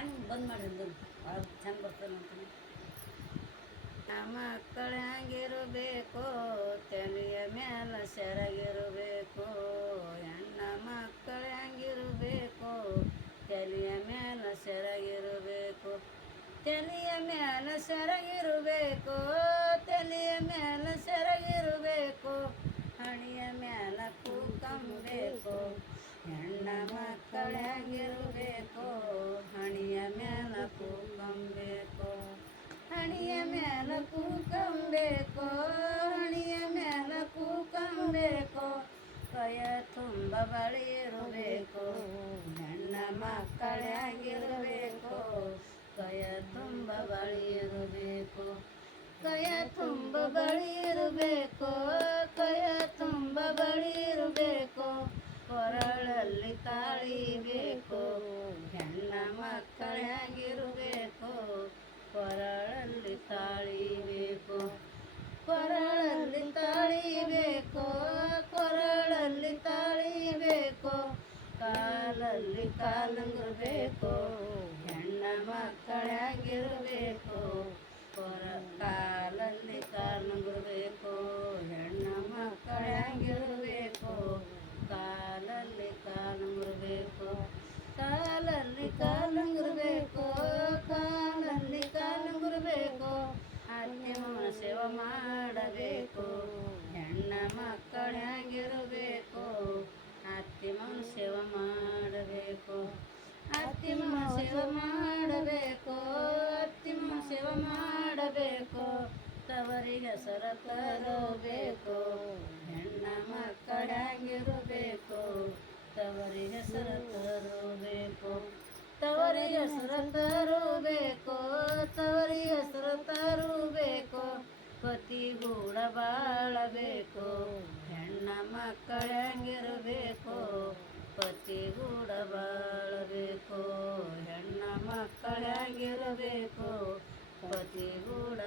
Fan ಬಂದ್ ಮಾಡಿದ್ರು ಭಾಳ ಚಂದ ಬರ್ತದೆ ಅಂತೀನಿ. ಮಕ್ಕಳ ಹೆಂಗಿರಬೇಕು, ತಲೆಯ ಮೇಲೆ ಸೆರಗಿರಬೇಕು. ಹೆಣ್ಣ ಮಕ್ಕಳ ಹೆಂಗಿರಬೇಕು, ತಲೆಯ ಮೇಲೆ ಸೆರಗಿರಬೇಕು. ತಲೆಯ ಮೇಲೆ ಸೆರಗಿರಬೇಕು, ತಲೆಯ ಮೇಲೆ ಸೆರಗಿರಬೇಕು. ಹಣಿಯ ಮೇಲೆ ಕೂಕಂಬೇಕು. ಹೆಣ್ಣ ಮಕ್ಕಳ ಹೆಂಗಿರಬೇಕು, ಹಣಿಯ ಮೇಲೆ ಕೂಕಂಬೇಕು. ಹಣಿಯ ಮೇಲೆ ಕೂಕಂಬೇಕು, ಹಣಿಯ ಮೇಲೆ ಕೂಕಂಬೇಕು. ಕೈಯ ತುಂಬ ಬಳಿ ಇರಬೇಕು, ಹೆಣ್ಣ ಮಕ್ಕಳ ಹೆಂಗಿರಬೇಕು. ಕೈಯ ತುಂಬ ಬಳಿ ಇರಬೇಕು, ಕೈಯ ತುಂಬ ಬಳಿ ಇರಬೇಕು. ಕೈಯ ತುಂಬ ಬಳಿ ಇರಬೇಕು. ಕೊರಳಲ್ಲಿ ತಾಳಿ ಬೇಕು, ಹೆಣ್ಣ ಮಕ್ಕಳ ಹೆಂಗಿರಬೇಕು. ಕೊರಳಲ್ಲಿ ತಾಳಿ ಬೇಕು, ಕೊರಳಲ್ಲಿ ತಾಳಿ ಬೇಕು. ಕೊರಳಲ್ಲಿ ತಾಳಿ ಬೇಕು. ಕಾಲಲ್ಲಿ ಕಾಲಂಗಿರಬೇಕು, ಹೆಣ್ಣ ಮಕ್ಕಳ ಹೆಂಗಿರಬೇಕು. ಕಾಲಲ್ಲಿ ಕಾಲಂಗಿರಬೇಕು, ಹೆಣ್ಣ ಮಕ್ಕಳ ಹೆಂಗಿರಬೇಕು. ಕಾಲಲ್ಲಿ ಕಾಲಂಗಿರಬೇಕು, ಕಾಲಲ್ಲಿ ಕಾಲಂಗಿರಬೇಕು. ಕಾಲಲ್ಲಿ ಕಾಲಂಗಿರಬೇಕು. ಅತ್ತೆ ಮಾವನ ಸೇವೆ ಮಾಡಬೇಕು, ಹೆಣ್ಣ ಮಕ್ಕಳ ಹೆಂಗಿರಬೇಕು. ಅತ್ತೆ ಮಾವನ ಸೇವೆ ಮಾಡಬೇಕು, ಅತ್ತೆ ಮಾವನ ಸೇವೆ ಮಾಡಬೇಕು. ಅತ್ತೆ ಮಾವನ ಸೇವೆ ಮಾಡಬೇಕು. ತವರಿಗೆ ಹೆಸರು ತರಬೇಕು, ಹೆಣ್ಣ ಮಕ್ಕಳ ಹೆಂಗಿರಬೇಕು. ತವರಿಗೆ ಹೆಸರು ತರಬೇಕು, ತವರಿಗೆ ಹೆಸರು ತರಬೇಕು. ತವರಿಗೆ ಹೆಸರು ತರಬೇಕು. ಪತಿಗೂಡ ಬಾಳಬೇಕು, ಹೆಣ್ಣ ಮಕ್ಕಳ ಹೆಂಗಿರಬೇಕು. ಪತಿಗೂಡ ಬಾಳಬೇಕು, ಹೆಣ್ಣ ಮಕ್ಕಳ ಹೆಂಗಿರಬೇಕು. ಪತಿಗೂಡ